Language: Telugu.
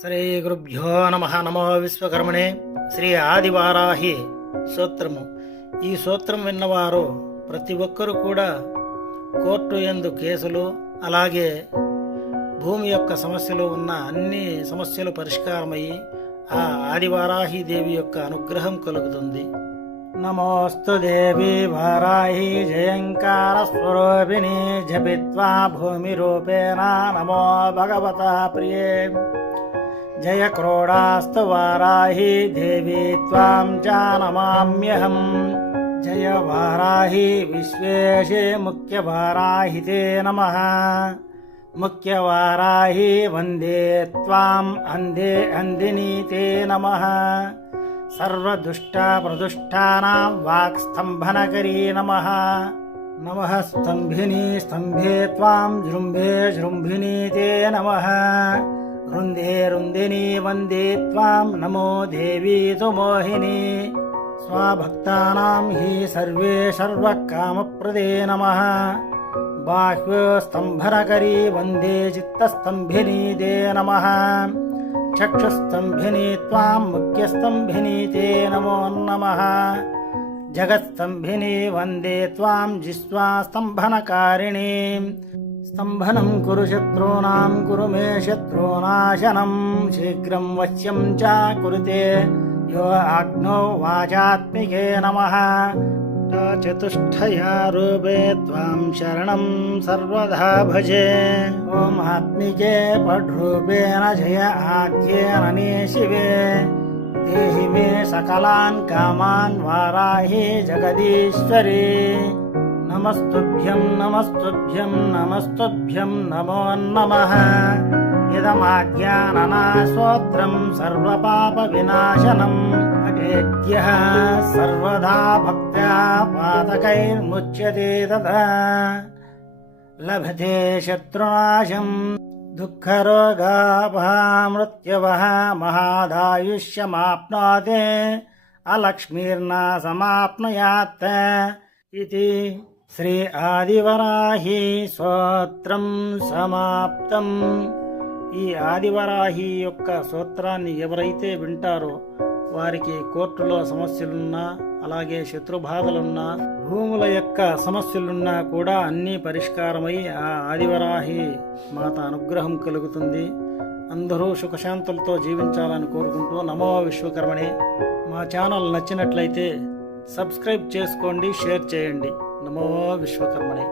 శ్రీ గురుభ్యో నమ. నమో విశ్వకర్మణే. శ్రీ ఆదివారాహి సూత్రము. ఈ సూత్రం విన్నవారు ప్రతి ఒక్కరూ కూడా కోర్టు ఎందు కేసులు అలాగే భూమి యొక్క సమస్యలు ఉన్న అన్ని సమస్యలు పరిష్కారమయ్యి ఆ ఆదివారాహి దేవి యొక్క అనుగ్రహం కలుగుతుంది. నమోస్తు దేవి వారాహి జయంకార స్వరూపిణి జపిత్వా భూమి రూపేణ. నమో భగవత ప్రియే. జయ క్రోడాస్తు వారాహి దేవి త్వాం జానమామ్యహం జయ వారాహి విశ్వేశే ముఖ్యవారాహి నమ నమః ముఖ్యవారాహి వందే త్వాం అందే అందిని తే నమః సర్వదుష్టాప్రదుష్టానాం వాక్స్తంభనకరీ నమః నమః స్తంభిని స్తంభే త్వాం జృంభే జృంభిని తే రుందే రుందిని వందే త్వాం నమో దేవీ తు మోహిని స్వభక్తానాం హి సర్వే సర్వకామప్రదే నమః. బాహ్యోస్తంభనకరీ వందే చిత్తస్తంభిని తే నమః. చక్షుస్తంభిని త్వాం ముఖ్యస్తంభిని తే నమో నమః. జగత్స్తంభిని వందే త్వాం జిస్వా స్తంభనకారిణి స్తంభనం కురు శత్రూనాం కురు మే శత్రూనాశనం శీఘ్రం వశ్యం చ కురుతే యో ఆగ్నో వాచాత్మికే నమ చతుష్టయా రూపే త్వాం శరణం సర్వదా భజే ఓం ఆత్మికే పడ్రూపేణ జయ ఆద్యేన నే శివే దేహి మే సకలాన్ కామాన్ వారాహి జగదీశ్వరి నమస్తుభ్యం నమస్తుభ్యం నమస్తుభ్యం నమో నమః ఇదమాజ్ఞాననా సర్వపాప వినాశనం అటేద్య సర్వదా భక్త్యా పాతకైర్ముచ్యతే తదా లభతే శత్రునాశం దుఃఖరోగాపహామృత్యవः మహాదాయుష్యమాప్నోతే అలక్ష్మీర్నా సమాప్నుయాత్ ఇది శ్రీ ఆదివరాహి స్తోత్రం సమాప్తం. ఈ ఆదివరాహి యొక్క సూత్రాన్ని ఎవరైతే వింటారో వారికి కోర్టులో సమస్యలున్నా అలాగే శత్రుబాధలున్నా భూముల యొక్క సమస్యలున్నా కూడా అన్నీ పరిష్కారమై ఆ ఆదివరాహి మాత అనుగ్రహం కలుగుతుంది. అందరూ సుఖశాంతులతో జీవించాలని కోరుకుంటూ నమో విశ్వకర్మణి. మా ఛానల్ నచ్చినట్లయితే సబ్స్క్రైబ్ చేసుకోండి షేర్ చేయండి. నమో విశ్వకర్మణి